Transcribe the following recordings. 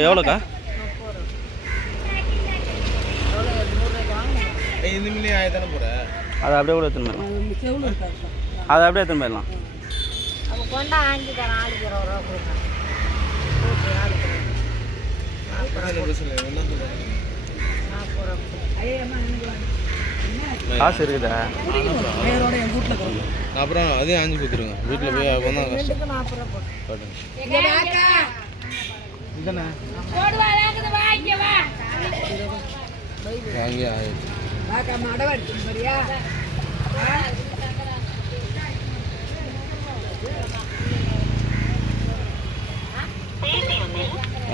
எவ்வளோக்கா? இந்த மில்லி ஆயிரத்தானே போகிற, அதை அப்படியே கூட எடுத்துன்னு போயிடலாம். அதை அப்படியே எடுத்துன்னு போயிடலாம். காசு இருக்குதா? அப்புறம் அதையும் ஆஞ்சு கொடுத்துருங்க. வீட்டில் போய் அப்போ இதானே வாங்கி ஆயிடுச்சு.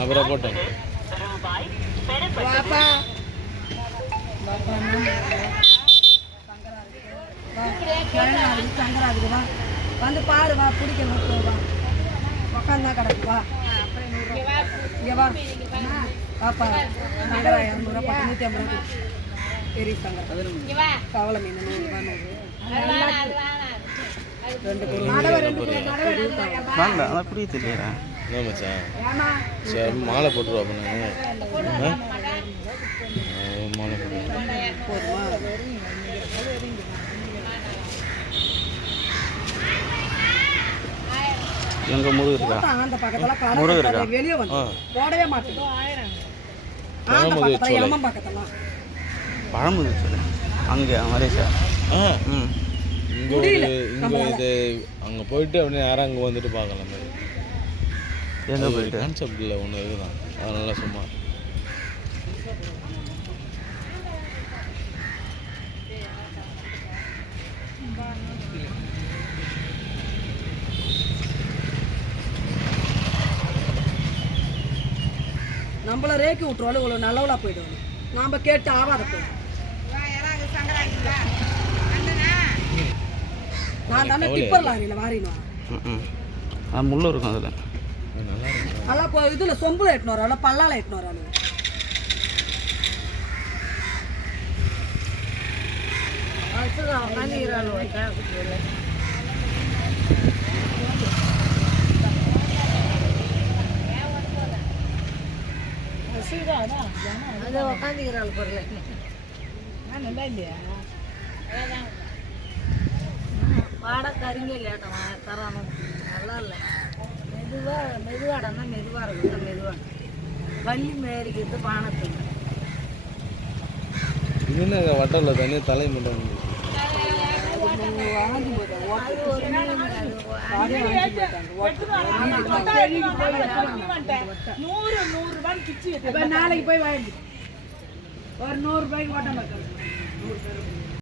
அப்புறம் போட்டேன். வந்து பாரு வா, பிடிக்கணும் வா, உக்காந்தா கிடக்கு வா, இங்கே வா பாப்பா. சங்கரா 200 150 பெரிய சங்கரா கவலை மீன் 2 வாங்க, அதான் பிடிக்க தெரியல. என்ன மச்சான், சரி மாலை போட்டுருவா. அப்போ நான் மாலை போட்டுருவேன். எங்கே முருகு இருக்கா? அந்த பக்கத்தில் முருகு இருக்கா? வெளியே வந்து போடவே மாட்டேங்குது. பக்கத்தில் பழமுது அங்கே மலேசியா. இங்கே இது அங்கே போயிட்டு அப்படியே யாரும் அங்கே வந்துட்டு பார்க்கலாம். எங்கே போயிட்டு கான்செப்டில் ஒன்று இருக்குதான், அதனால சும்மா நம்மள ரேக்கி விட்டுருவாள். இவ்வளோ நல்லவளா போயிடுவாங்க. நாம் கேட்டு ஆவாத போயிடும். நான் தானே டிப்பர் லாரியில் வாரினுவேன். முள்ளு இருக்கும் அதில். நல்லா இதில் சொம்பில் எட்டுன்னு வராள், பல்லால் எட்டுன்னு வராள். அதை உக்காந்துக்கிறாள் பொருள் நல்லா இல்லையா? வாடகை கறிங்க இல்லையாட்டம் தரணும், நல்லா இல்லை. மெதுவாடன்னா மெதுவாக இருக்குது. மெதுவாக வள்ளி மேரிக்கிறது பானத்துக்கு என்ன வட்டலில் தண்ணி தலை மட்டும் வாங்கி நாளைக்கு போய் வாங்கி ஒரு 100 ரூபாய்க்கு ஓட்டம் பார்க்கணும்.